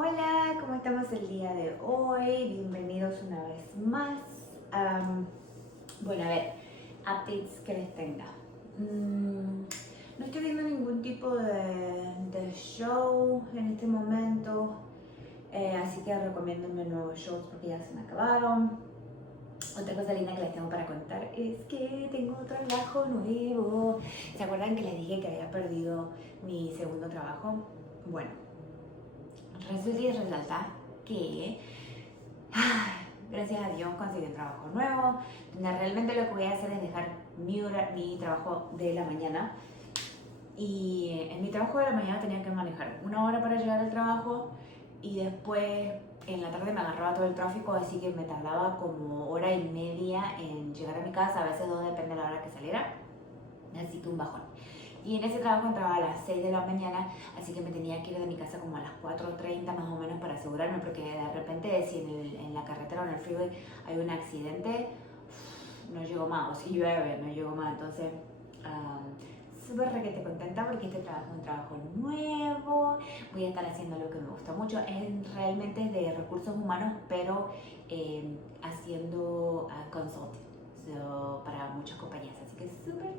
Hola, ¿cómo estamos el día de hoy? Bienvenidos una vez más. Bueno, a ver, updates que les tenga. No estoy viendo ningún tipo de show en este momento, así que recomiéndenme nuevos shows porque ya se me acabaron. Otra cosa linda que les tengo para contar es que tengo un trabajo nuevo. ¿Se acuerdan que les dije que había perdido mi segundo trabajo? Bueno, resulta y resalta que gracias a Dios conseguí un trabajo nuevo, donde realmente lo que voy a hacer es dejar mi trabajo de la mañana. Y en mi trabajo de la mañana tenía que manejar una hora para llegar al trabajo y después en la tarde me agarraba todo el tráfico, así que me tardaba como hora y media en llegar a mi casa, a veces dos, depende de la hora que saliera, así que un bajón. Y en ese trabajo entraba a las 6 de la mañana, así que me tenía que ir de mi casa como a las 4:30 más o menos para asegurarme, porque de repente si en la carretera o en el freeway hay un accidente, no llego más, o si llueve, no llego más. Entonces, súper requete contenta porque este trabajo es un trabajo nuevo, voy a estar haciendo algo que me gusta mucho, realmente es de recursos humanos, pero haciendo consulting. Para muchas compañías, así que súper,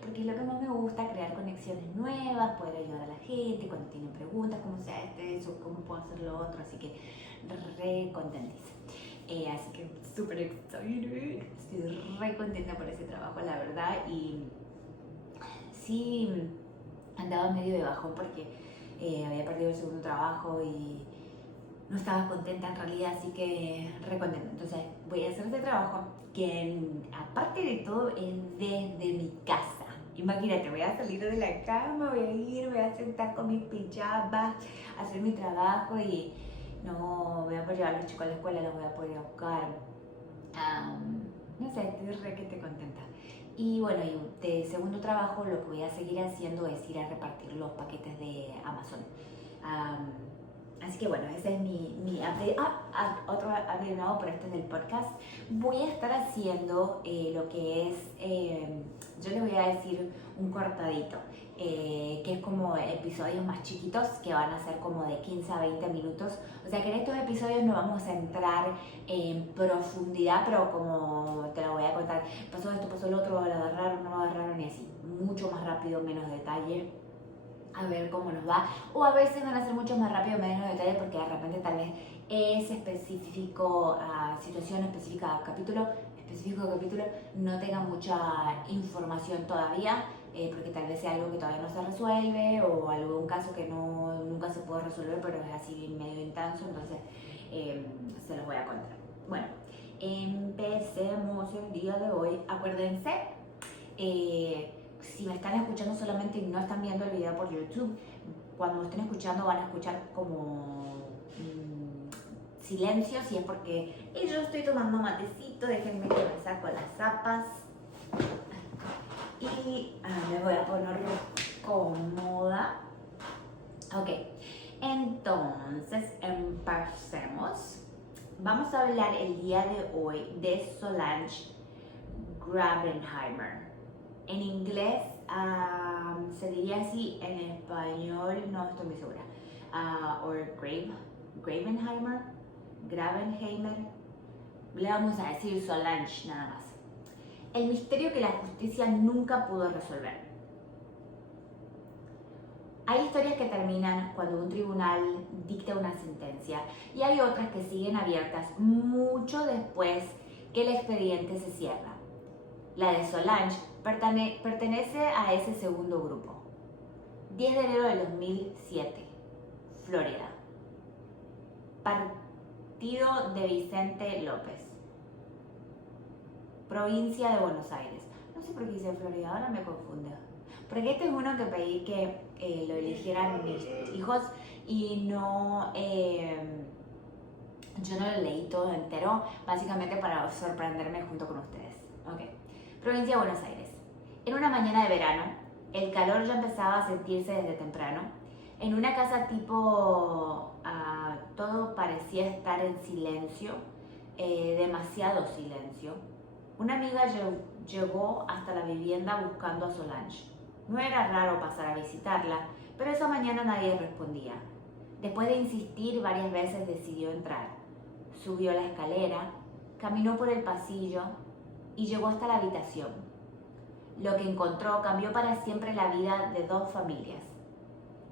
porque es lo que más me gusta, crear conexiones nuevas, poder ayudar a la gente cuando tienen preguntas, cómo se hace eso, cómo puedo hacer lo otro, así que re contentísima. Así que súper excited, estoy re contenta por ese trabajo, la verdad, y sí andaba medio de bajón porque había perdido el segundo trabajo y no estaba contenta en realidad, así que re contenta. Entonces voy a hacer este trabajo que aparte de todo es desde mi casa. Imagínate, voy a salir de la cama, voy a ir, voy a sentar con mis pijamas, hacer mi trabajo y no voy a poder llevar a los chicos a la escuela, los voy a poder ir a buscar. No sé, estoy re que te contenta. Y bueno, y de segundo trabajo lo que voy a seguir haciendo es ir a repartir los paquetes de Amazon. Así que bueno, ese es mi update. Otro update nuevo, pero este es del podcast. Voy a estar haciendo lo que es, yo les voy a decir un cortadito, que es como episodios más chiquitos que van a ser como de 15 a 20 minutos. O sea que en estos episodios no vamos a entrar en profundidad, pero como te lo voy a contar, pasó esto, pasó lo otro, lo agarraron, no lo agarraron y así, mucho más rápido, menos detalle, a ver cómo nos va. O a veces van a ser mucho más rápido, menos detalle, porque de repente tal vez es específico a situación específica a capítulo, no tenga mucha información todavía, porque tal vez sea algo que todavía no se resuelve o algún caso que nunca se puede resolver, pero es así medio intenso, entonces se los voy a contar. Bueno, empecemos el día de hoy. Acuérdense, si me están escuchando solamente y no están viendo el video por YouTube, cuando me estén escuchando van a escuchar como silencio, si es porque yo estoy tomando matecito. Déjenme que me saco las zapas y me voy a poner cómoda. Ok, entonces empecemos. Vamos a hablar el día de hoy de Solange Gravenheimer. En inglés se diría así, en español no estoy muy segura. Gravenheimer. Le vamos a decir Solange nada más. El misterio que la justicia nunca pudo resolver. Hay historias que terminan cuando un tribunal dicta una sentencia y hay otras que siguen abiertas mucho después que el expediente se cierra. La de Solange pertenece a ese segundo grupo. 10 de enero de 2007, Florida. Partido de Vicente López. Provincia de Buenos Aires. No sé por qué dice Florida, ahora me confundo. Porque este es uno que pedí que lo eligieran mis hijos y no, yo no lo leí todo entero, básicamente para sorprenderme junto con ustedes. Okay. Provincia de Buenos Aires. En una mañana de verano, el calor ya empezaba a sentirse desde temprano. En una casa tipo, todo parecía estar en silencio, demasiado silencio. Una amiga llegó hasta la vivienda buscando a Solange. No era raro pasar a visitarla, pero esa mañana nadie respondía. Después de insistir varias veces decidió entrar. Subió la escalera, caminó por el pasillo y llegó hasta la habitación. Lo que encontró cambió para siempre la vida de dos familias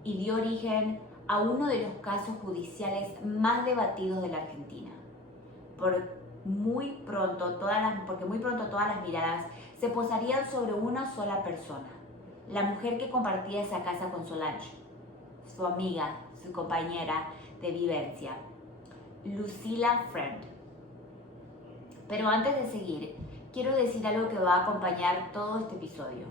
y dio origen a uno de los casos judiciales más debatidos de la Argentina. Porque muy pronto todas las miradas se posarían sobre una sola persona, la mujer que compartía esa casa con Solange, su amiga, su compañera de vivencia, Lucila Friend. Pero antes de seguir, quiero decir algo que va a acompañar todo este episodio.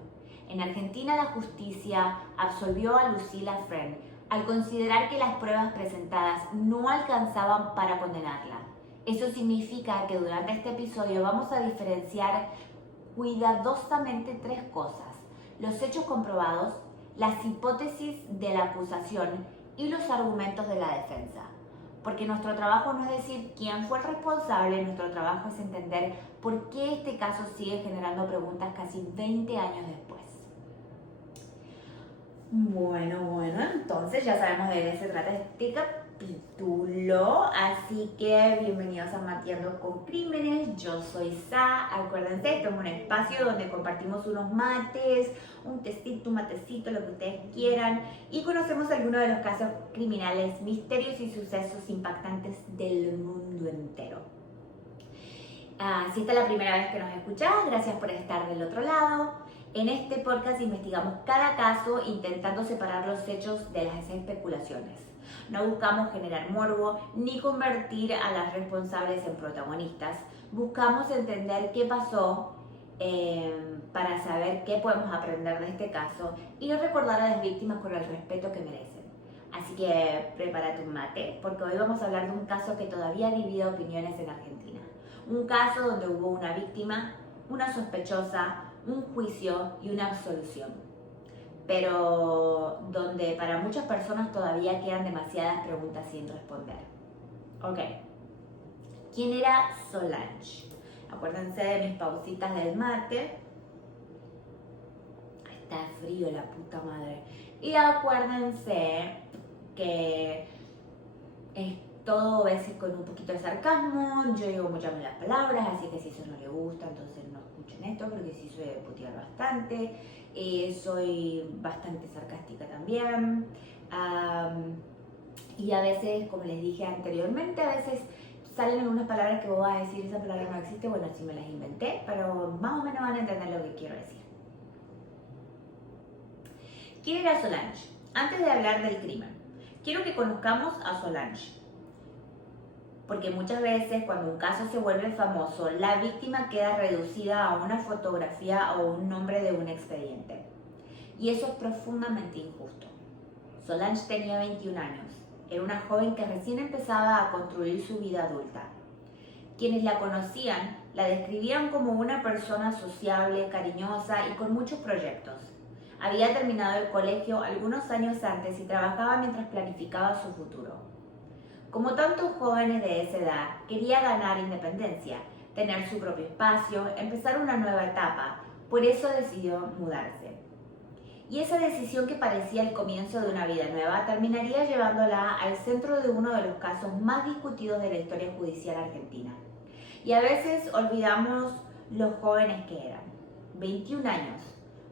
En Argentina la justicia absolvió a Lucila Friend al considerar que las pruebas presentadas no alcanzaban para condenarla. Eso significa que durante este episodio vamos a diferenciar cuidadosamente tres cosas: los hechos comprobados, las hipótesis de la acusación y los argumentos de la defensa. Porque nuestro trabajo no es decir quién fue el responsable, nuestro trabajo es entender por qué este caso sigue generando preguntas casi 20 años después. Bueno, entonces ya sabemos de qué se trata este capítulo, así que bienvenidos a Mateando con Crímenes. Yo soy Sa. Acuérdense, esto es un espacio donde compartimos unos mates, un tecito, un matecito, lo que ustedes quieran, y conocemos algunos de los casos criminales, misterios y sucesos impactantes del mundo entero. Si esta es la primera vez que nos escuchás, gracias por estar del otro lado. En este podcast investigamos cada caso intentando separar los hechos de las especulaciones. No buscamos generar morbo ni convertir a las responsables en protagonistas. Buscamos entender qué pasó para saber qué podemos aprender de este caso y recordar a las víctimas con el respeto que merecen. Así que prepárate un mate, porque hoy vamos a hablar de un caso que todavía divide opiniones en Argentina. Un caso donde hubo una víctima, una sospechosa, un juicio y una absolución, pero donde para muchas personas todavía quedan demasiadas preguntas sin responder. Ok, ¿quién era Solange? Acuérdense de mis pausitas del mate. Está frío la puta madre. Y acuérdense que es todo a veces con un poquito de sarcasmo. Yo digo muchas malas palabras, así que si eso no le gusta, entonces no escuchen esto, porque sí soy de putear bastante. Soy bastante sarcástica también. Y a veces, como les dije anteriormente, a veces salen unas palabras que vos vas a decir, esa palabra no existe, bueno, sí me las inventé, pero más o menos van a entender lo que quiero decir. ¿Quién era Solange? Antes de hablar del crimen, quiero que conozcamos a Solange. Porque muchas veces cuando un caso se vuelve famoso, la víctima queda reducida a una fotografía o un nombre de un expediente. Y eso es profundamente injusto. Solange tenía 21 años. Era una joven que recién empezaba a construir su vida adulta. Quienes la conocían la describían como una persona sociable, cariñosa y con muchos proyectos. Había terminado el colegio algunos años antes y trabajaba mientras planificaba su futuro. Como tantos jóvenes de esa edad, quería ganar independencia, tener su propio espacio, empezar una nueva etapa. Por eso decidió mudarse. Y esa decisión, que parecía el comienzo de una vida nueva, terminaría llevándola al centro de uno de los casos más discutidos de la historia judicial argentina. Y a veces olvidamos los jóvenes que eran. 21 años.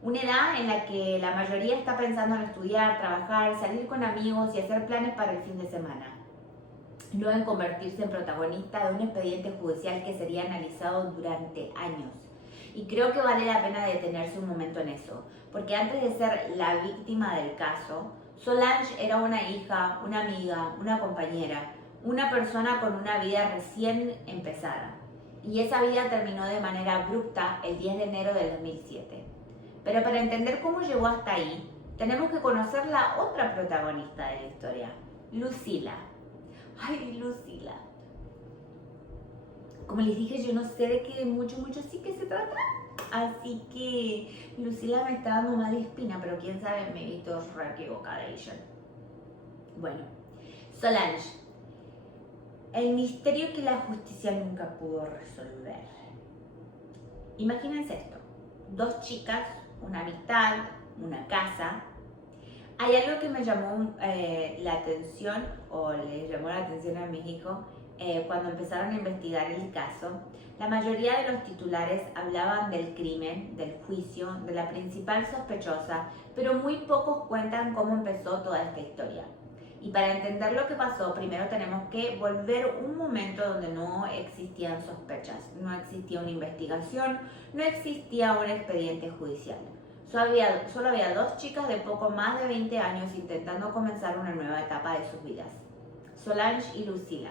Una edad en la que la mayoría está pensando en estudiar, trabajar, salir con amigos y hacer planes para el fin de semana. No en convertirse en protagonista de un expediente judicial que sería analizado durante años. Y creo que vale la pena detenerse un momento en eso, porque antes de ser la víctima del caso, Solange era una hija, una amiga, una compañera, una persona con una vida recién empezada. Y esa vida terminó de manera abrupta el 10 de enero del 2007. Pero para entender cómo llegó hasta ahí, tenemos que conocer la otra protagonista de la historia, Lucila. Ay, Lucila. Como les dije, yo no sé de qué mucho sí que se trata. Así que Lucila me está dando mala espina, pero quién sabe, me he visto re equivocada. Bueno, Solange. El misterio que la justicia nunca pudo resolver. Imagínense esto. Dos chicas, una amistad, una casa. Hay algo que me llamó la atención, o le llamó la atención a mis hijos, cuando empezaron a investigar el caso. La mayoría de los titulares hablaban del crimen, del juicio, de la principal sospechosa, pero muy pocos cuentan cómo empezó toda esta historia. Y para entender lo que pasó, primero tenemos que volver un momento donde no existían sospechas, no existía una investigación, no existía un expediente judicial. Solo había dos chicas de poco más de 20 años intentando comenzar una nueva etapa de sus vidas. Solange y Lucila.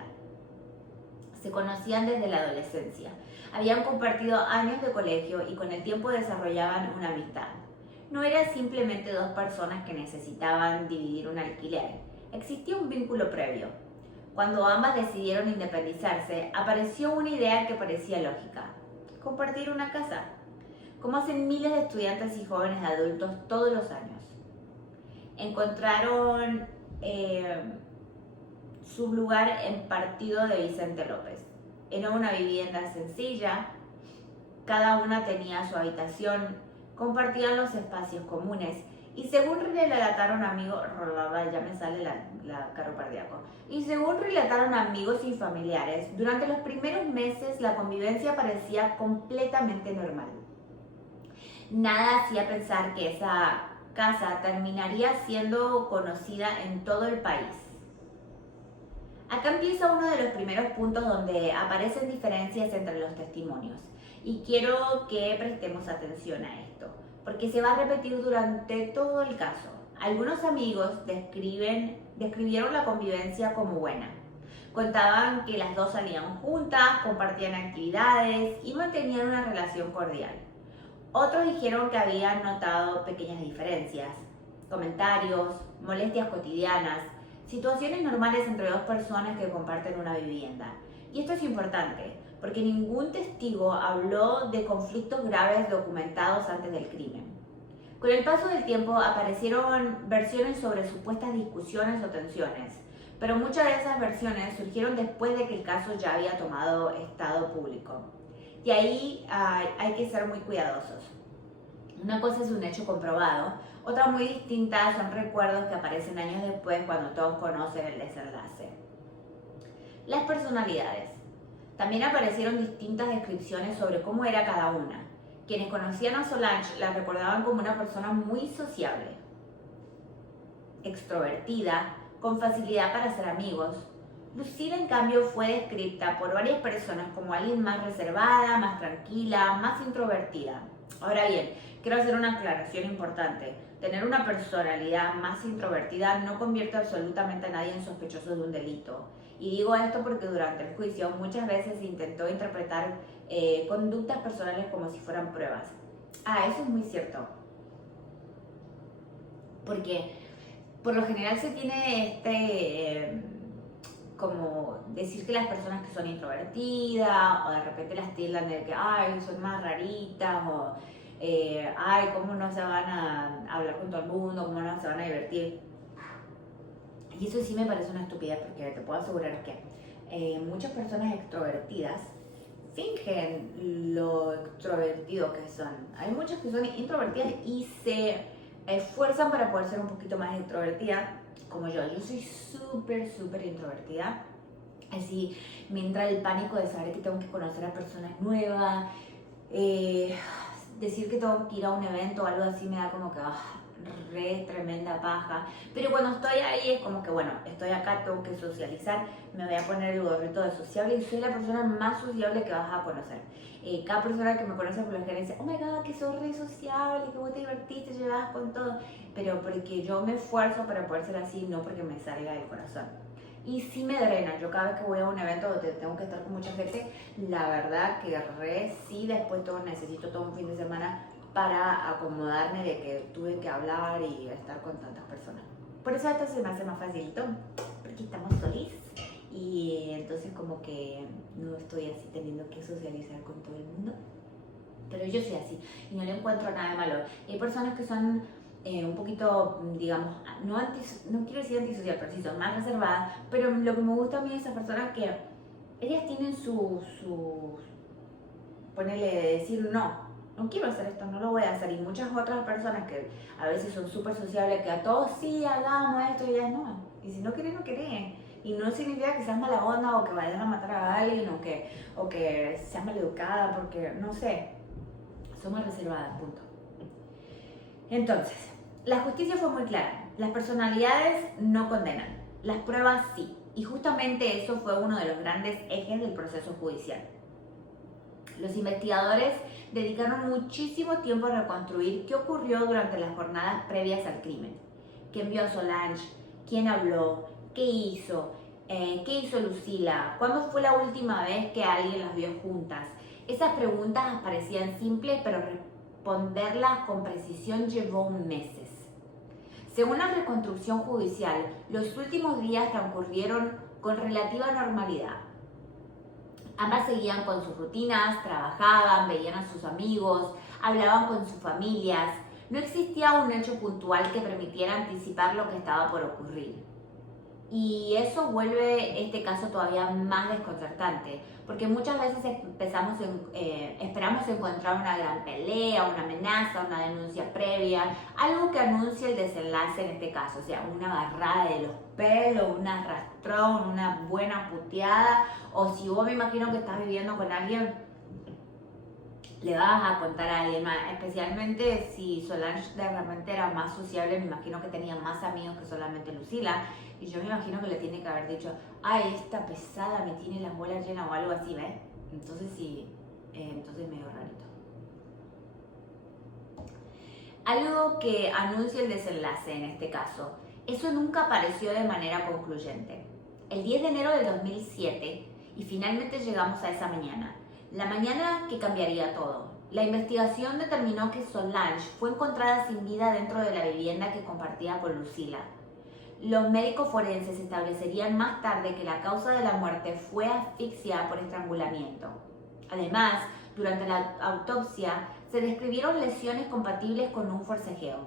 Se conocían desde la adolescencia. Habían compartido años de colegio y con el tiempo desarrollaban una amistad. No eran simplemente dos personas que necesitaban dividir un alquiler. Existía un vínculo previo. Cuando ambas decidieron independizarse, apareció una idea que parecía lógica: compartir una casa, como hacen miles de estudiantes y jóvenes adultos todos los años. Encontraron su lugar en Partido de Vicente López. Era una vivienda sencilla, cada una tenía su habitación, compartían los espacios comunes y según relataron amigos, ya me sale la carro cardíaco, y según relataron amigos y familiares, durante los primeros meses la convivencia parecía completamente normal. Nada hacía pensar que esa casa terminaría siendo conocida en todo el país. Acá empieza uno de los primeros puntos donde aparecen diferencias entre los testimonios y quiero que prestemos atención a esto, porque se va a repetir durante todo el caso. Algunos amigos describieron la convivencia como buena. Contaban que las dos salían juntas, compartían actividades y mantenían una relación cordial. Otros dijeron que habían notado pequeñas diferencias, comentarios, molestias cotidianas, situaciones normales entre dos personas que comparten una vivienda. Y esto es importante, porque ningún testigo habló de conflictos graves documentados antes del crimen. Con el paso del tiempo aparecieron versiones sobre supuestas discusiones o tensiones, pero muchas de esas versiones surgieron después de que el caso ya había tomado estado público. Y ahí hay que ser muy cuidadosos. Una cosa es un hecho comprobado, otra muy distinta son recuerdos que aparecen años después cuando todos conocen el desenlace. Las personalidades. También aparecieron distintas descripciones sobre cómo era cada una. Quienes conocían a Solange la recordaban como una persona muy sociable, extrovertida, con facilidad para hacer amigos. Lucila, en cambio, fue descrita por varias personas como alguien más reservada, más tranquila, más introvertida. Ahora bien, quiero hacer una aclaración importante. Tener una personalidad más introvertida no convierte absolutamente a nadie en sospechoso de un delito. Y digo esto porque durante el juicio muchas veces se intentó interpretar conductas personales como si fueran pruebas. Eso es muy cierto. Porque por lo general se tiene como decir que las personas que son introvertidas o de repente las tildan de que son más raritas o cómo no se van a hablar con todo el mundo, cómo no se van a divertir. Y eso sí me parece una estupidez porque te puedo asegurar que muchas personas extrovertidas fingen lo extrovertido que son. Hay muchas que son introvertidas y se esfuerzan para poder ser un poquito más extrovertida, como yo. Yo soy súper introvertida. Así me entra el pánico de saber que tengo que conocer a personas nuevas. Decir que tengo que ir a un evento o algo así me da como que re tremenda paja. Pero cuando estoy ahí es como que bueno, estoy acá, tengo que socializar, me voy a poner el gorrito de sociable y soy la persona más sociable que vas a conocer. Cada persona que me conoce por lo general dice: oh my god, que sos re sociable, que vos te divertiste, llevabas con todo. Pero porque yo me esfuerzo para poder ser así, no porque me salga del corazón. Y sí me drena. Yo cada vez que voy a un evento donde tengo que estar con mucha gente, la verdad que sí después necesito todo un fin de semana para acomodarme de que tuve que hablar y estar con tantas personas. Por eso esto se me hace más facilito, porque estamos solis y entonces como que no estoy así teniendo que socializar con todo el mundo. Pero yo soy así y no le encuentro nada de malo. Hay personas que son un poquito, digamos, no quiero decir antisocial, pero sí son más reservadas, pero lo que me gusta a mí de esas personas es que ellas tienen ponele, decir no. no quiero hacer esto, no lo voy a hacer. Y muchas otras personas que a veces son súper sociables, que a todos sí, hagamos esto y ya no. Y si no quieren, no quieren. Y no significa que seas mala onda o que vayan a matar a alguien o que seas maleducada, porque no sé, somos reservadas, punto. Entonces, la justicia fue muy clara. Las personalidades no condenan, las pruebas sí. Y justamente eso fue uno de los grandes ejes del proceso judicial. Los investigadores dedicaron muchísimo tiempo a reconstruir qué ocurrió durante las jornadas previas al crimen. ¿Quién vio a Solange? ¿Quién habló? ¿Qué hizo? ¿Qué hizo Lucila? ¿Cuándo fue la última vez que alguien las vio juntas? Esas preguntas parecían simples, pero responderlas con precisión llevó meses. Según la reconstrucción judicial, los últimos días transcurrieron con relativa normalidad. Ambas seguían con sus rutinas, trabajaban, veían a sus amigos, hablaban con sus familias. No existía un hecho puntual que permitiera anticipar lo que estaba por ocurrir. Y eso vuelve este caso todavía más desconcertante, porque muchas veces esperamos encontrar una gran pelea, una amenaza, una denuncia previa, algo que anuncie el desenlace en este caso, o sea, una agarrada de los pelos, un arrastrón, una buena puteada, o si vos me imagino que estás viviendo con alguien, le vas a contar a alguien más, especialmente si Solange realmente era más sociable, me imagino que tenía más amigos que solamente Lucila, y yo me imagino que le tiene que haber dicho, ay, esta pesada me tiene las bolas llenas o algo así, ¿ves? Entonces sí, entonces medio rarito. Algo que anuncia el desenlace en este caso, eso nunca apareció de manera concluyente. El 10 de enero del 2007, y finalmente llegamos a esa mañana. La mañana que cambiaría todo. La investigación determinó que Solange fue encontrada sin vida dentro de la vivienda que compartía con Lucila. Los médicos forenses establecerían más tarde que la causa de la muerte fue asfixia por estrangulamiento. Además, durante la autopsia se describieron lesiones compatibles con un forcejeo.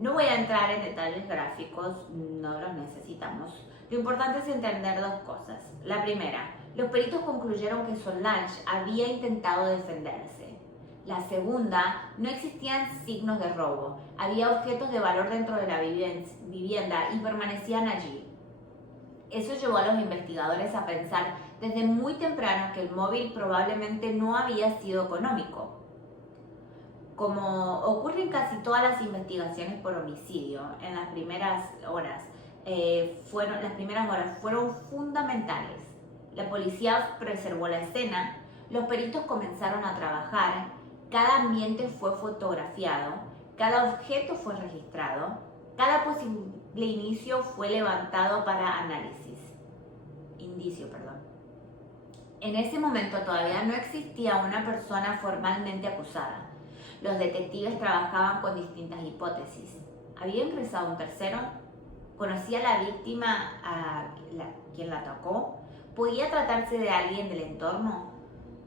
No voy a entrar en detalles gráficos, no los necesitamos. Lo importante es entender dos cosas. La primera, los peritos concluyeron que Solange había intentado defenderse. La segunda, no existían signos de robo. Había objetos de valor dentro de la vivienda y permanecían allí. Eso llevó a los investigadores a pensar desde muy temprano que el móvil probablemente no había sido económico. Como ocurre en casi todas las investigaciones por homicidio, en las primeras horas fueron fundamentales. La policía preservó la escena, los peritos comenzaron a trabajar, cada ambiente fue fotografiado, cada objeto fue registrado, cada posible indicio fue levantado para indicio. En ese momento todavía no existía una persona formalmente acusada. Los detectives trabajaban con distintas hipótesis. ¿Había ingresado un tercero? ¿Conocía a la víctima a quien la atacó? ¿Podía tratarse de alguien del entorno?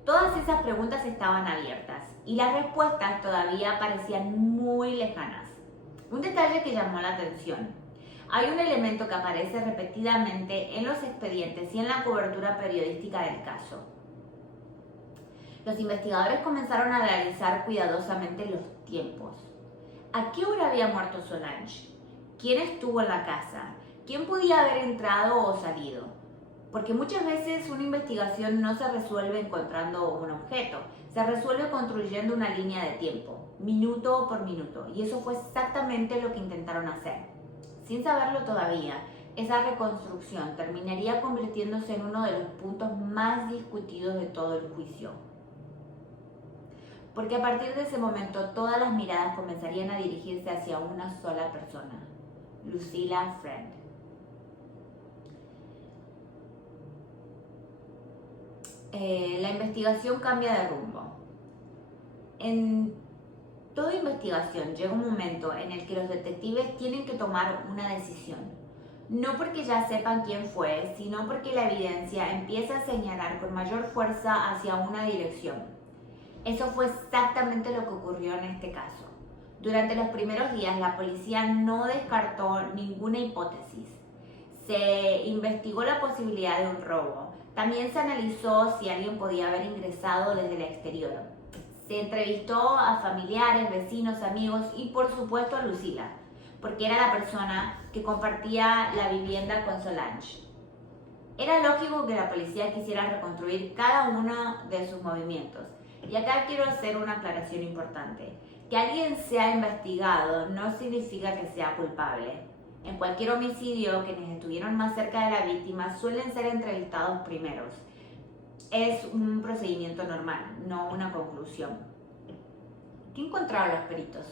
Todas esas preguntas estaban abiertas y las respuestas todavía parecían muy lejanas. Un detalle que llamó la atención. Hay un elemento que aparece repetidamente en los expedientes y en la cobertura periodística del caso. Los investigadores comenzaron a analizar cuidadosamente los tiempos. ¿A qué hora había muerto Solange? ¿Quién estuvo en la casa? ¿Quién podía haber entrado o salido? Porque muchas veces una investigación no se resuelve encontrando un objeto, se resuelve construyendo una línea de tiempo, minuto por minuto, y eso fue exactamente lo que intentaron hacer. Sin saberlo todavía, esa reconstrucción terminaría convirtiéndose en uno de los puntos más discutidos de todo el juicio. Porque a partir de ese momento todas las miradas comenzarían a dirigirse hacia una sola persona, Lucila Friend. La investigación cambia de rumbo. En toda investigación llega un momento en el que los detectives tienen que tomar una decisión. No porque ya sepan quién fue, sino porque la evidencia empieza a señalar con mayor fuerza hacia una dirección. Eso fue exactamente lo que ocurrió en este caso. Durante los primeros días, la policía no descartó ninguna hipótesis. Se investigó la posibilidad de un robo. También se analizó si alguien podía haber ingresado desde el exterior. Se entrevistó a familiares, vecinos, amigos y por supuesto a Lucila, porque era la persona que compartía la vivienda con Solange. Era lógico que la policía quisiera reconstruir cada uno de sus movimientos. Y acá quiero hacer una aclaración importante. Que alguien sea investigado no significa que sea culpable. En cualquier homicidio, quienes estuvieron más cerca de la víctima suelen ser entrevistados primeros. Es un procedimiento normal, no una conclusión. ¿Qué encontraron los peritos?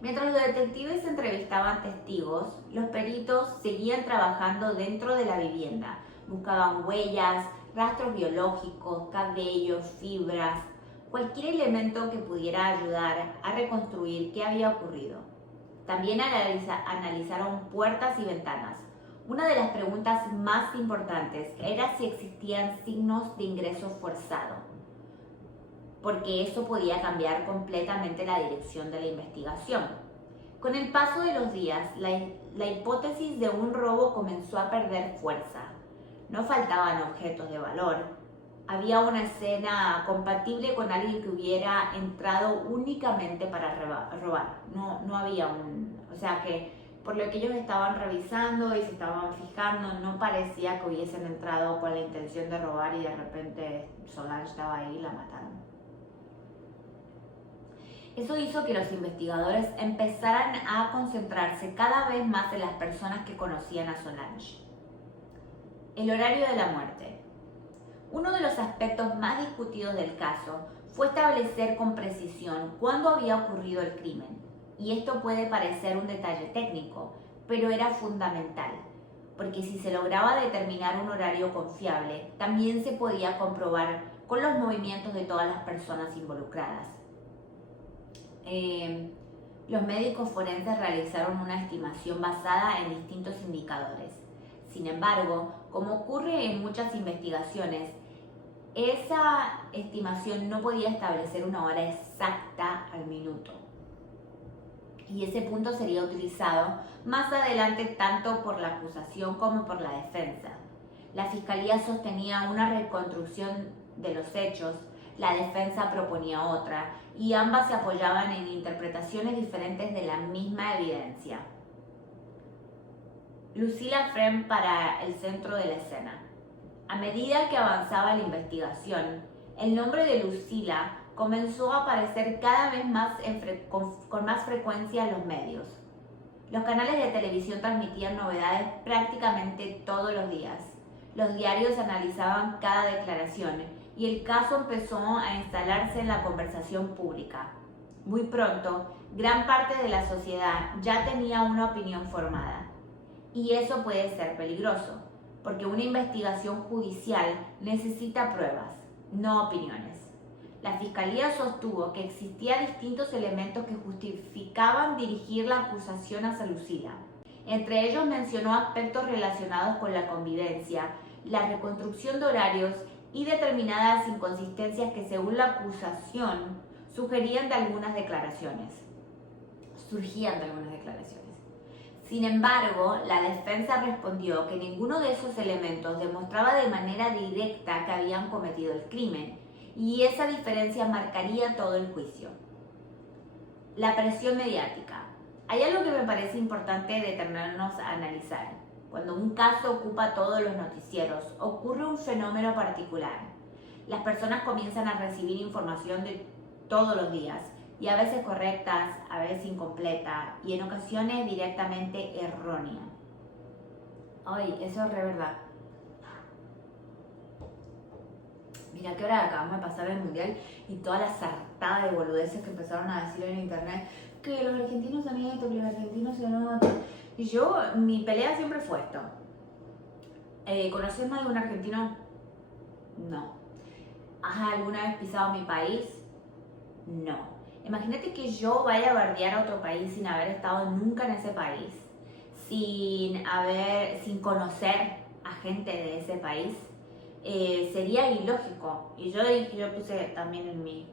Mientras los detectives entrevistaban testigos, los peritos seguían trabajando dentro de la vivienda. Buscaban huellas, rastros biológicos, cabellos, fibras, cualquier elemento que pudiera ayudar a reconstruir qué había ocurrido. También analizaron puertas y ventanas. Una de las preguntas más importantes era si existían signos de ingreso forzado, porque eso podía cambiar completamente la dirección de la investigación. Con el paso de los días, la hipótesis de un robo comenzó a perder fuerza. No faltaban objetos de valor. Había una escena compatible con alguien que hubiera entrado únicamente para robar. No había o sea que por lo que ellos estaban revisando y se estaban fijando, no parecía que hubiesen entrado con la intención de robar y de repente Solange estaba ahí y la mataron. Eso hizo que los investigadores empezaran a concentrarse cada vez más en las personas que conocían a Solange. El horario de la muerte. Uno de los aspectos más discutidos del caso fue establecer con precisión cuándo había ocurrido el crimen. Y esto puede parecer un detalle técnico, pero era fundamental, porque si se lograba determinar un horario confiable, también se podía comprobar con los movimientos de todas las personas involucradas. Los médicos forenses realizaron una estimación basada en distintos indicadores. Sin embargo, como ocurre en muchas investigaciones, esa estimación no podía establecer una hora exacta al minuto. Y ese punto sería utilizado más adelante tanto por la acusación como por la defensa. La fiscalía sostenía una reconstrucción de los hechos, la defensa proponía otra, y ambas se apoyaban en interpretaciones diferentes de la misma evidencia. Lucila Friend para el centro de la escena. A medida que avanzaba la investigación, el nombre de Lucila comenzó a aparecer cada vez más con más frecuencia en los medios. Los canales de televisión transmitían novedades prácticamente todos los días. Los diarios analizaban cada declaración y el caso empezó a instalarse en la conversación pública. Muy pronto, gran parte de la sociedad ya tenía una opinión formada. Y eso puede ser peligroso, porque una investigación judicial necesita pruebas, no opiniones. La fiscalía sostuvo que existían distintos elementos que justificaban dirigir la acusación hacia Lucila. Entre ellos mencionó aspectos relacionados con la convivencia, la reconstrucción de horarios y determinadas inconsistencias que según la acusación surgían de algunas declaraciones. Sin embargo, la defensa respondió que ninguno de esos elementos demostraba de manera directa que habían cometido el crimen, y esa diferencia marcaría todo el juicio. La presión mediática. Hay algo que me parece importante detenernos a analizar. Cuando un caso ocupa todos los noticieros, ocurre un fenómeno particular. Las personas comienzan a recibir información de todos los días, y a veces correctas, a veces incompleta y en ocasiones directamente errónea. Ay, eso es re verdad. Mira que ahora acabamos de pasar el mundial y toda la sartada de boludeces que empezaron a decir en internet, que los argentinos son esto, que los argentinos son otro. Y yo, mi pelea siempre fue esto. ¿Conoces más de un argentino? No. ¿Has alguna vez pisado mi país? No. Imagínate que yo vaya a bardear a otro país sin haber estado nunca en ese país, sin conocer a gente de ese país, sería ilógico. Y yo puse también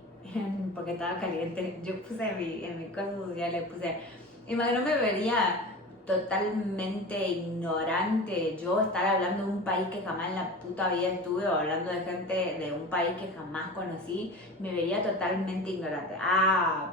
porque estaba caliente, yo puse en mi cosa social, le puse, no me vería totalmente ignorante yo estar hablando de un país que jamás en la puta vida estuve o hablando de gente de un país que jamás conocí, me vería totalmente ignorante.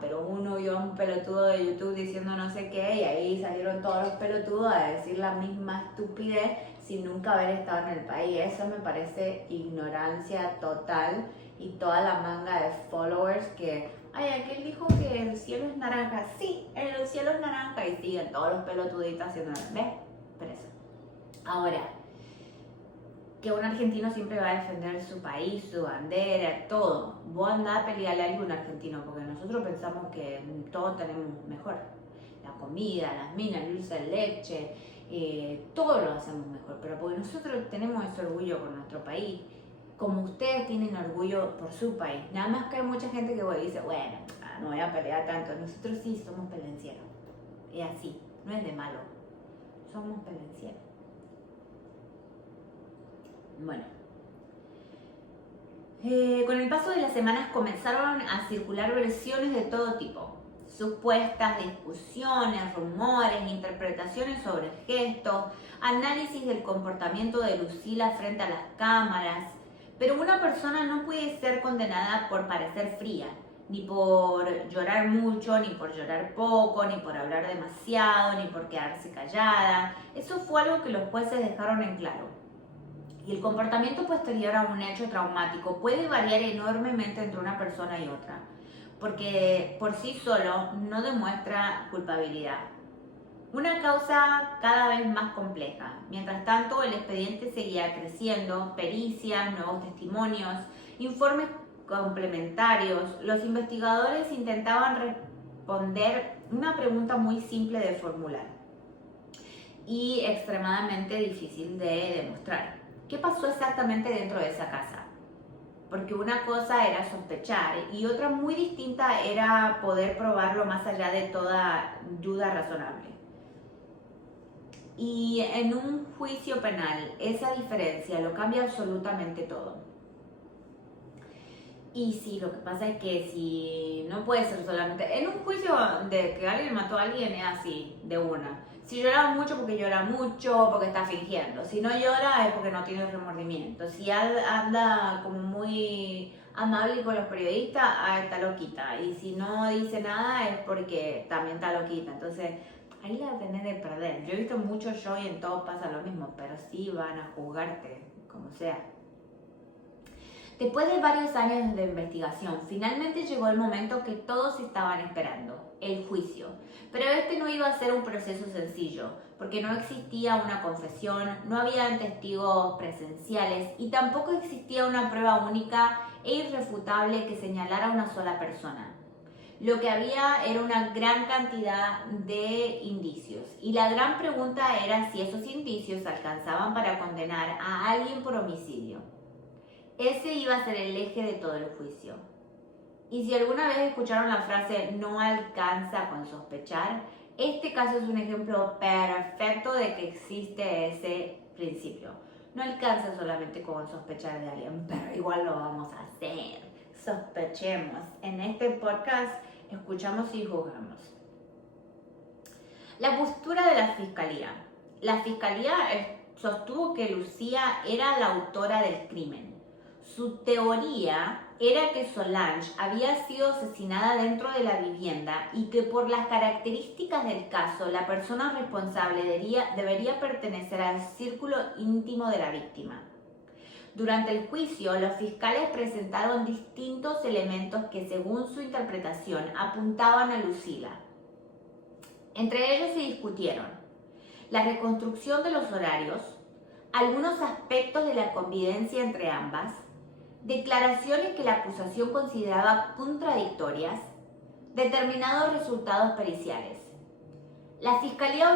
Pero uno vio a un pelotudo de YouTube diciendo no sé qué y ahí salieron todos los pelotudos a decir la misma estupidez sin nunca haber estado en el país. Eso me parece ignorancia total y toda la manga de followers que aquel dijo que el cielo es naranja. Sí, el cielo es naranja. Y siguen todos los pelotuditos haciendo ¿ves? Pero eso. Ahora, que un argentino siempre va a defender su país, su bandera, todo. Vos andás a pelearle a algún argentino, porque nosotros pensamos que todos tenemos mejor. La comida, las minas, el dulce de leche, todo lo hacemos mejor. Pero porque nosotros tenemos ese orgullo por nuestro país. Como ustedes tienen orgullo por su país. Nada más que hay mucha gente que dice, bueno, no voy a pelear tanto. Nosotros sí somos pelencieros. Es así, no es de malo. Somos pelencieros. Bueno. Con el paso de las semanas comenzaron a circular versiones de todo tipo. Supuestas discusiones, rumores, interpretaciones sobre gestos, análisis del comportamiento de Lucila frente a las cámaras. Pero una persona no puede ser condenada por parecer fría, ni por llorar mucho, ni por llorar poco, ni por hablar demasiado, ni por quedarse callada. Eso fue algo que los jueces dejaron en claro. Y el comportamiento posterior a un hecho traumático puede variar enormemente entre una persona y otra, porque por sí solo no demuestra culpabilidad. Una causa cada vez más compleja. Mientras tanto, el expediente seguía creciendo, pericias, nuevos testimonios, informes complementarios. Los investigadores intentaban responder una pregunta muy simple de formular y extremadamente difícil de demostrar. ¿Qué pasó exactamente dentro de esa casa? Porque una cosa era sospechar y otra muy distinta era poder probarlo más allá de toda duda razonable. Y en un juicio penal, esa diferencia lo cambia absolutamente todo. Y sí, lo que pasa es que si no puede ser solamente... En un juicio de que alguien mató a alguien es así, de una. Si llora mucho, porque llora mucho, porque está fingiendo. Si no llora, es porque no tiene remordimiento. Si anda como muy amable con los periodistas, está loquita. Y si no dice nada, es porque también está loquita. Entonces, ahí la tenés de perder. Yo he visto muchos shows y en todos pasa lo mismo, pero sí van a juzgarte, como sea. Después de varios años de investigación, finalmente llegó el momento que todos estaban esperando, el juicio. Pero este no iba a ser un proceso sencillo, porque no existía una confesión, no había testigos presenciales y tampoco existía una prueba única e irrefutable que señalara a una sola persona. Lo que había era una gran cantidad de indicios y la gran pregunta era si esos indicios alcanzaban para condenar a alguien por homicidio. Ese iba a ser el eje de todo el juicio. Y si alguna vez escucharon la frase no alcanza con sospechar, este caso es un ejemplo perfecto de que existe ese principio. No alcanza solamente con sospechar de alguien, pero igual lo vamos a hacer. Sospechemos. En este podcast escuchamos y juzgamos. La postura de la fiscalía. La fiscalía sostuvo que Lucía era la autora del crimen. Su teoría era que Solange había sido asesinada dentro de la vivienda y que por las características del caso la persona responsable debería pertenecer al círculo íntimo de la víctima. Durante el juicio, los fiscales presentaron distintos elementos que, según su interpretación, apuntaban a Lucila. Entre ellos se discutieron la reconstrucción de los horarios, algunos aspectos de la convivencia entre ambas, declaraciones que la acusación consideraba contradictorias, determinados resultados periciales. La fiscalía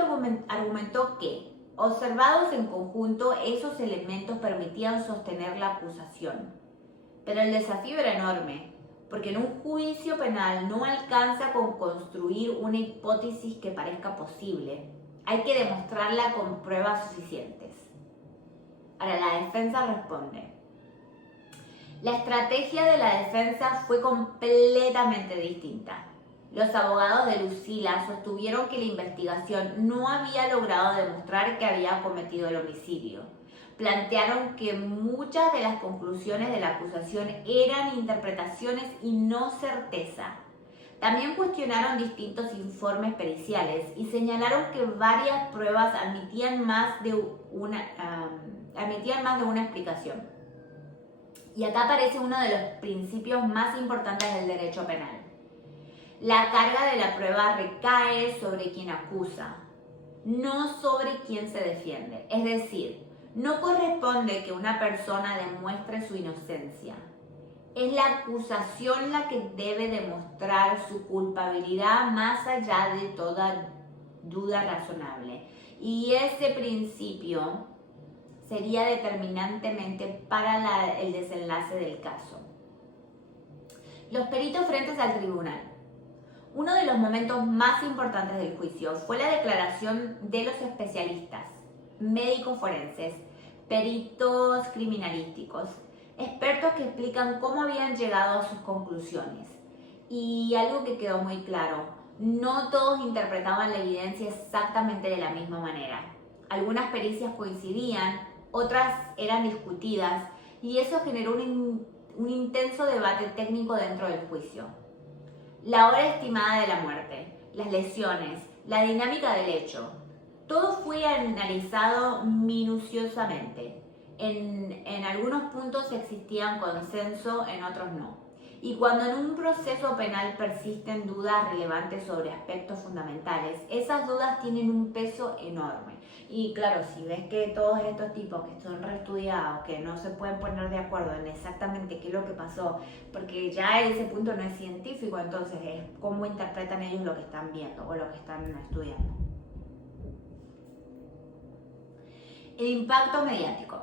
argumentó que, observados en conjunto, esos elementos permitían sostener la acusación. Pero el desafío era enorme, porque en un juicio penal no alcanza con construir una hipótesis que parezca posible. Hay que demostrarla con pruebas suficientes. Ahora, la defensa responde. La estrategia de la defensa fue completamente distinta. Los abogados de Lucila sostuvieron que la investigación no había logrado demostrar que había cometido el homicidio. Plantearon que muchas de las conclusiones de la acusación eran interpretaciones y no certeza. También cuestionaron distintos informes periciales y señalaron que varias pruebas admitían más de una explicación. Y acá aparece uno de los principios más importantes del derecho penal. La carga de la prueba recae sobre quien acusa, no sobre quien se defiende. Es decir, no corresponde que una persona demuestre su inocencia. Es la acusación la que debe demostrar su culpabilidad más allá de toda duda razonable. Y ese principio sería determinantemente para el desenlace del caso. Los peritos frentes al tribunal. Uno de los momentos más importantes del juicio fue la declaración de los especialistas, médicos forenses, peritos criminalísticos, expertos que explican cómo habían llegado a sus conclusiones. Y algo que quedó muy claro, no todos interpretaban la evidencia exactamente de la misma manera. Algunas pericias coincidían, otras eran discutidas, y eso generó un intenso debate técnico dentro del juicio. La hora estimada de la muerte, las lesiones, la dinámica del hecho, todo fue analizado minuciosamente. En algunos puntos existían consenso, en otros no. Y cuando en un proceso penal persisten dudas relevantes sobre aspectos fundamentales, esas dudas tienen un peso enorme. Y claro, si ves que todos estos tipos que son reestudiados, que no se pueden poner de acuerdo en exactamente qué es lo que pasó, porque ya ese punto no es científico, entonces es cómo interpretan ellos lo que están viendo o lo que están estudiando. El impacto mediático.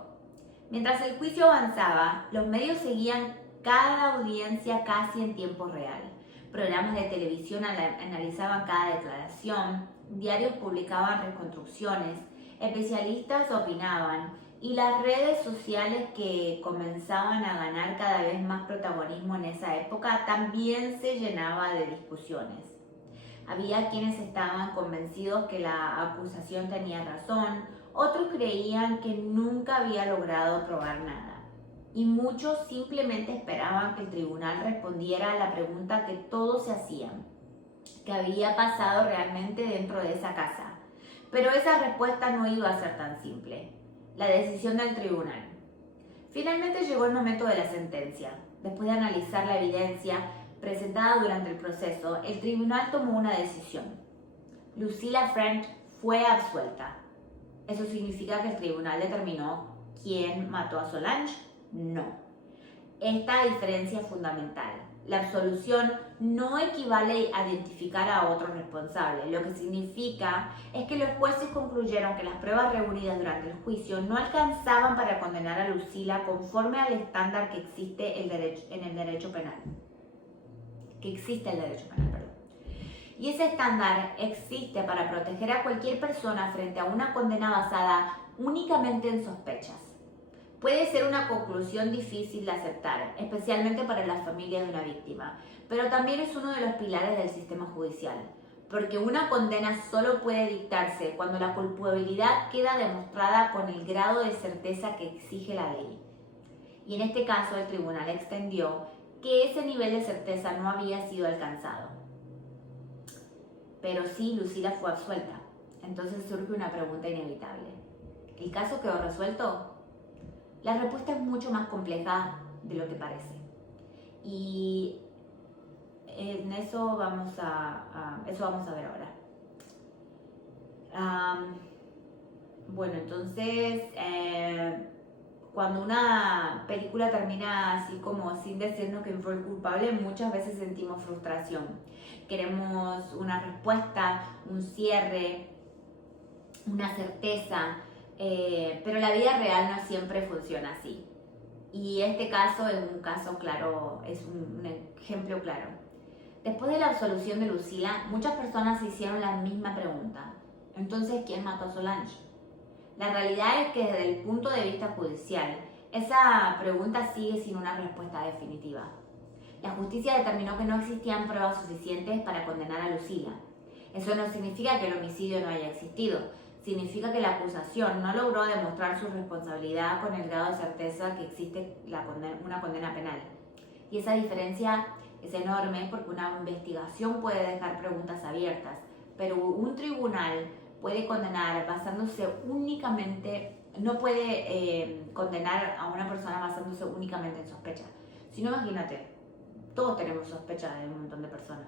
Mientras el juicio avanzaba, los medios seguían cada audiencia casi en tiempo real. Programas de televisión analizaban cada declaración, diarios publicaban reconstrucciones, especialistas opinaban y las redes sociales, que comenzaban a ganar cada vez más protagonismo en esa época, también se llenaba de discusiones. Había quienes estaban convencidos que la acusación tenía razón, otros creían que nunca había logrado probar nada. Y muchos simplemente esperaban que el tribunal respondiera a la pregunta que todos se hacían: ¿qué había pasado realmente dentro de esa casa? Pero esa respuesta no iba a ser tan simple. La decisión del tribunal. Finalmente llegó el momento de la sentencia. Después de analizar la evidencia presentada durante el proceso, el tribunal tomó una decisión. Lucila French fue absuelta. ¿Eso significa que el tribunal determinó quién mató a Solange? No. Esta diferencia es fundamental. La absolución no equivale a identificar a otro responsable. Lo que significa es que los jueces concluyeron que las pruebas reunidas durante el juicio no alcanzaban para condenar a Lucila conforme al estándar que existe en el derecho penal. Y ese estándar existe para proteger a cualquier persona frente a una condena basada únicamente en sospechas. Puede ser una conclusión difícil de aceptar, especialmente para la familia de una víctima, pero también es uno de los pilares del sistema judicial, porque una condena solo puede dictarse cuando la culpabilidad queda demostrada con el grado de certeza que exige la ley. Y en este caso el tribunal extendió que ese nivel de certeza no había sido alcanzado. Pero sí, Lucila fue absuelta. Entonces surge una pregunta inevitable. ¿El caso quedó resuelto? La respuesta es mucho más compleja de lo que parece. Y en eso vamos a ver ahora. Bueno, entonces, cuando una película termina así como sin decirnos quién fue el culpable, muchas veces sentimos frustración. Queremos una respuesta, un cierre, una certeza, pero la vida real no siempre funciona así. Y este caso es un caso claro, es un ejemplo claro. Después de la absolución de Lucila, muchas personas se hicieron la misma pregunta. Entonces, ¿quién mató a Solange? La realidad es que desde el punto de vista judicial, esa pregunta sigue sin una respuesta definitiva. La justicia determinó que no existían pruebas suficientes para condenar a Lucila. Eso no significa que el homicidio no haya existido. Significa que la acusación no logró demostrar su responsabilidad con el grado de certeza que existe una condena penal. Y esa diferencia es enorme porque una investigación puede dejar preguntas abiertas, pero un tribunal puede condenar basándose únicamente, no puede condenar a una persona basándose únicamente en sospecha. Si no, imagínate, todos tenemos sospechas de un montón de personas,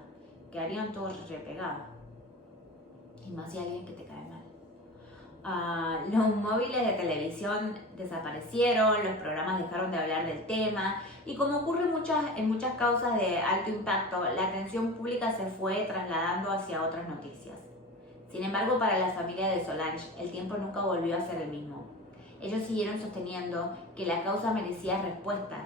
quedarían todos repegados. Y más si alguien que te cae mal. Los móviles de televisión desaparecieron, los programas dejaron de hablar del tema y como ocurre en muchas causas de alto impacto, la atención pública se fue trasladando hacia otras noticias. Sin embargo, para la familia de Solange, el tiempo nunca volvió a ser el mismo. Ellos siguieron sosteniendo que la causa merecía respuesta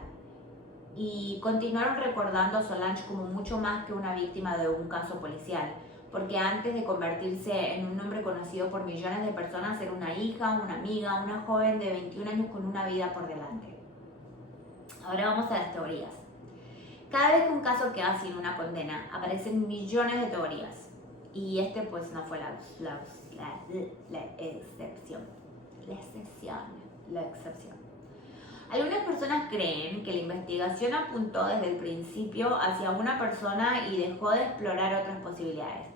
y continuaron recordando a Solange como mucho más que una víctima de un caso policial, porque antes de convertirse en un nombre conocido por millones de personas, era una hija, una amiga, una joven de 21 años con una vida por delante. Ahora vamos a las teorías. Cada vez que un caso queda sin una condena, aparecen millones de teorías. Y pues no fue la excepción. La excepción. Algunas personas creen que la investigación apuntó desde el principio hacia una persona y dejó de explorar otras posibilidades.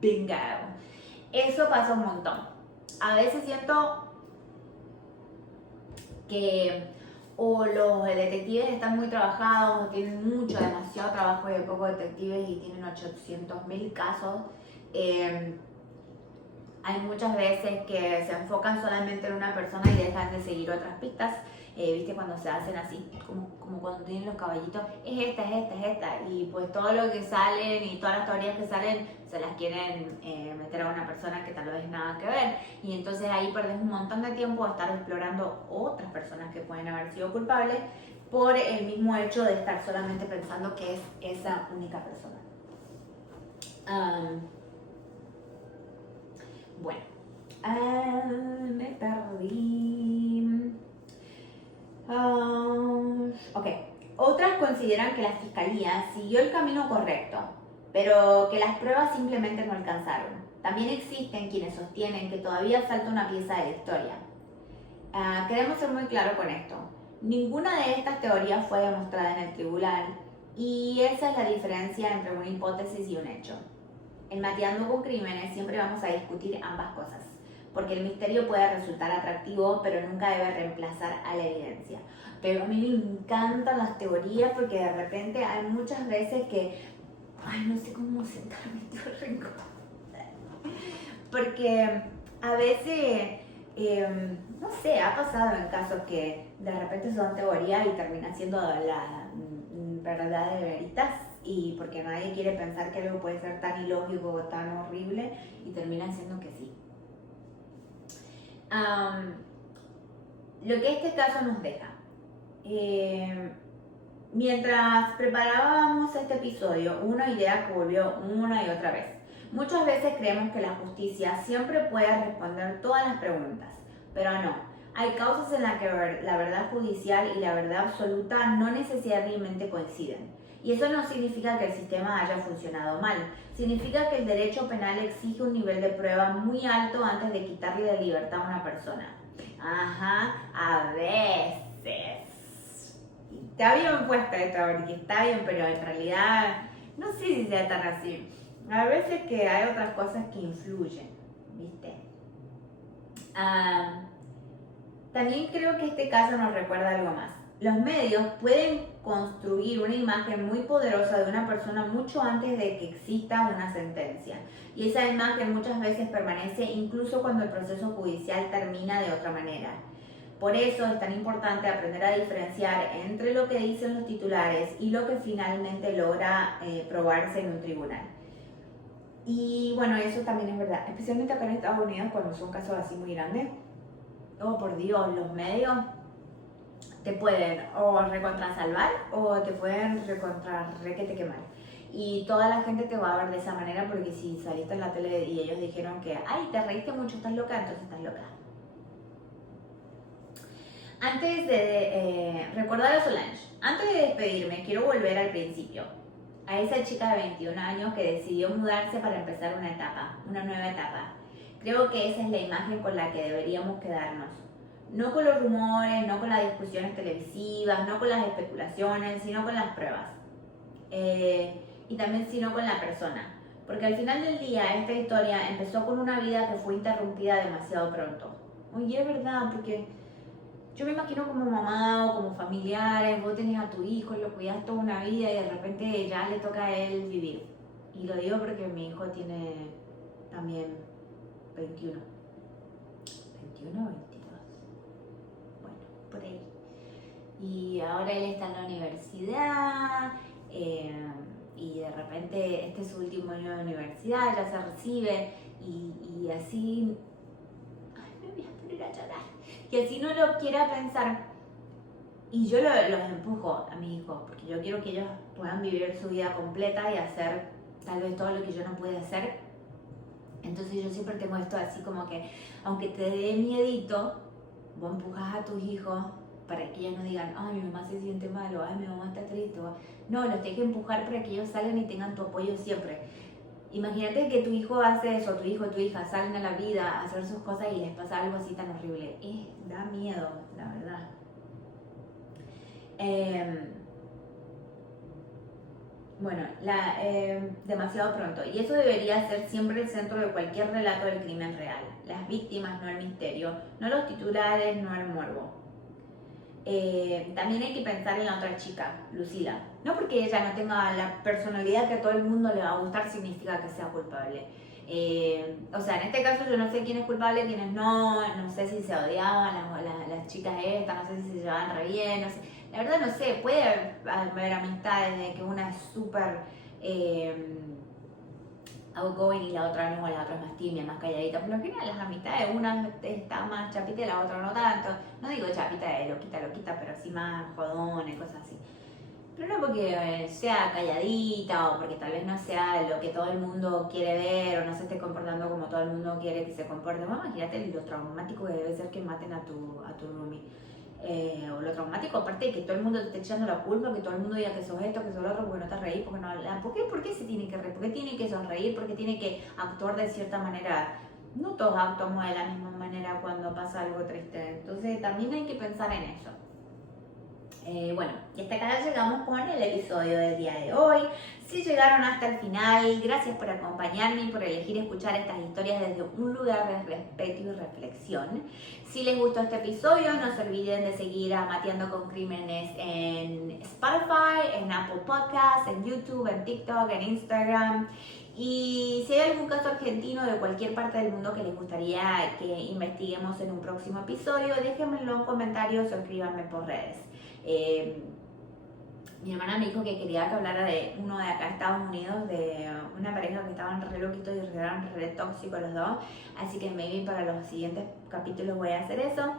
Bingo. Eso pasa un montón. A veces siento que o los detectives están muy trabajados, o tienen demasiado trabajo y de pocos detectives y tienen 800.000 casos. Hay muchas veces que se enfocan solamente en una persona y dejan de seguir otras pistas. ¿Viste? Cuando se hacen así, como cuando tienen los caballitos, es esta. Y pues todo lo que salen y todas las teorías que salen se las quieren meter a una persona que tal vez nada que ver. Y entonces ahí perdés un montón de tiempo a estar explorando otras personas que pueden haber sido culpables por el mismo hecho de estar solamente pensando que es esa única persona. Bueno, me perdí. Ok. Otras consideran que la fiscalía siguió el camino correcto, pero que las pruebas simplemente no alcanzaron. También existen quienes sostienen que todavía falta una pieza de la historia. Queremos ser muy claros con esto. Ninguna de estas teorías fue demostrada en el tribunal y esa es la diferencia entre una hipótesis y un hecho. En Mateando con Crímenes siempre vamos a discutir ambas cosas, porque el misterio puede resultar atractivo, pero nunca debe reemplazar a la evidencia. Pero a mí me encantan las teorías porque de repente hay muchas veces que, no sé cómo sentarme todo rico. Porque a veces, no sé, ha pasado en casos que de repente son teorías y termina siendo la verdad de veritas. Y porque nadie quiere pensar que algo puede ser tan ilógico o tan horrible y termina siendo que sí. Lo que este caso nos deja. Mientras preparábamos este episodio, una idea que volvió una y otra vez. Muchas veces creemos que la justicia siempre puede responder todas las preguntas, pero no. Hay causas en las que la verdad judicial y la verdad absoluta no necesariamente coinciden. Y eso no significa que el sistema haya funcionado mal. Significa que el derecho penal exige un nivel de prueba muy alto antes de quitarle la libertad a una persona. Ajá, a veces. Está bien puesta esta, porque está bien, pero en realidad no sé si sea tan así. A veces que hay otras cosas que influyen, ¿viste? También creo que este caso nos recuerda algo más. Los medios pueden construir una imagen muy poderosa de una persona mucho antes de que exista una sentencia. Y esa imagen muchas veces permanece incluso cuando el proceso judicial termina de otra manera. Por eso es tan importante aprender a diferenciar entre lo que dicen los titulares y lo que finalmente logra probarse en un tribunal. Y bueno, eso también es verdad, especialmente acá en Estados Unidos cuando son casos así muy grandes. Oh, por Dios, los medios te pueden o recontrasalvar o te pueden requete quemar. Y toda la gente te va a ver de esa manera porque si saliste en la tele y ellos dijeron que ay, te reíste mucho, estás loca, entonces estás loca. Antes de recordar a Solange, Antes de despedirme, quiero volver al principio, a esa chica de 21 años que decidió mudarse para empezar una nueva etapa. Creo que esa es la imagen con la que deberíamos quedarnos. No con los rumores, no con las discusiones televisivas, no con las especulaciones, sino con las pruebas. Y también sino con la persona. Porque al final del día esta historia empezó con una vida que fue interrumpida demasiado pronto. Oye, es verdad, porque yo me imagino como mamá o como familiares, vos tenés a tu hijo, lo cuidas toda una vida y de repente ya le toca a él vivir. Y lo digo porque mi hijo tiene también 21. 21 o 22. Bueno, por ahí. Y ahora él está en la universidad y de repente este es su último año de universidad, ya se recibe y así... Ay, me voy a poner a llorar. Y así no lo quiera pensar. Y yo los empujo a mis hijos, porque yo quiero que ellos puedan vivir su vida completa y hacer tal vez todo lo que yo no pude hacer. Entonces yo siempre tengo esto así como que, aunque te dé miedito, vos empujas a tus hijos para que ellos no digan, ay, mi mamá se siente mal, o ay, mi mamá está triste. No, los tienes que empujar para que ellos salgan y tengan tu apoyo siempre. Imagínate que tu hijo hace eso, tu hijo o tu hija salen a la vida a hacer sus cosas y les pasa algo así tan horrible. Da miedo, la verdad. Bueno, demasiado pronto. Y eso debería ser siempre el centro de cualquier relato del crimen real. Las víctimas, no el misterio. No los titulares, no el morbo. También hay que pensar en la otra chica, Lucila. No porque ella no tenga la personalidad que a todo el mundo le va a gustar significa que sea culpable. O sea, en este caso yo no sé quién es culpable, quiénes no sé si se odiaban las chicas estas, no sé si se llevaban re bien, no sé. La verdad no sé, puede haber amistades de que una es súper outgoing y la otra no, la otra es más tímida, más calladita. Por lo general las amistades, una está más chapita y la otra no tanto. No digo chapita de loquita, pero sí más jodona y cosas así. Pero no porque sea calladita o porque tal vez no sea lo que todo el mundo quiere ver o no se esté comportando como todo el mundo quiere que se comporte. Bueno, imagínate lo traumático que debe ser que maten a tu roomie. O lo traumático, aparte de que todo el mundo te esté echando la culpa, que todo el mundo diga que sos esto, que sos lo otro, porque no te reís, porque no hablas. ¿Por qué se tiene que reír? ¿Por qué tiene que sonreír? ¿Por qué tiene que actuar de cierta manera? No todos actuamos de la misma manera cuando pasa algo triste. Entonces también hay que pensar en eso. Bueno, y hasta acá llegamos con el episodio del día de hoy. Si llegaron hasta el final, gracias por acompañarme y por elegir escuchar estas historias desde un lugar de respeto y reflexión. Si les gustó este episodio, no se olviden de seguir a Mateando con Crímenes en Spotify, en Apple Podcasts, en YouTube, en TikTok, en Instagram. Y si hay algún caso argentino de cualquier parte del mundo que les gustaría que investiguemos en un próximo episodio, déjenmelo en comentarios o escríbanme por redes. Mi hermana me dijo que quería que hablara de uno de acá de Estados Unidos, de una pareja que estaban re loquitos y eran re tóxicos los dos, así que maybe para los siguientes capítulos voy a hacer eso.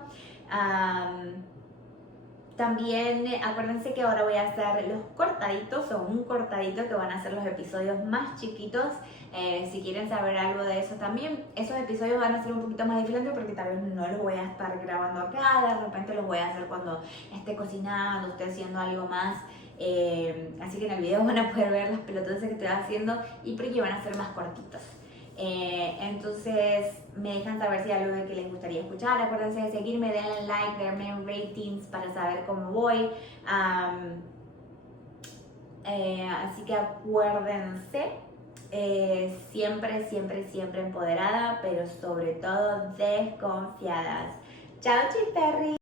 También acuérdense que ahora voy a hacer los cortaditos o un cortadito que van a ser los episodios más chiquitos. Si quieren saber algo de eso también, esos episodios van a ser un poquito más diferentes porque tal vez no los voy a estar grabando acá, de repente los voy a hacer cuando esté cocinando, esté haciendo algo más. Así que en el video van a poder ver las pelotudas que estoy haciendo y porque van a ser más cortitos. Entonces me dejan saber si hay algo de que les gustaría escuchar. Acuérdense de seguirme, denle like, denme ratings para saber cómo voy. Así que acuérdense, siempre, siempre, siempre empoderada, pero sobre todo desconfiadas. Chao, chisperri.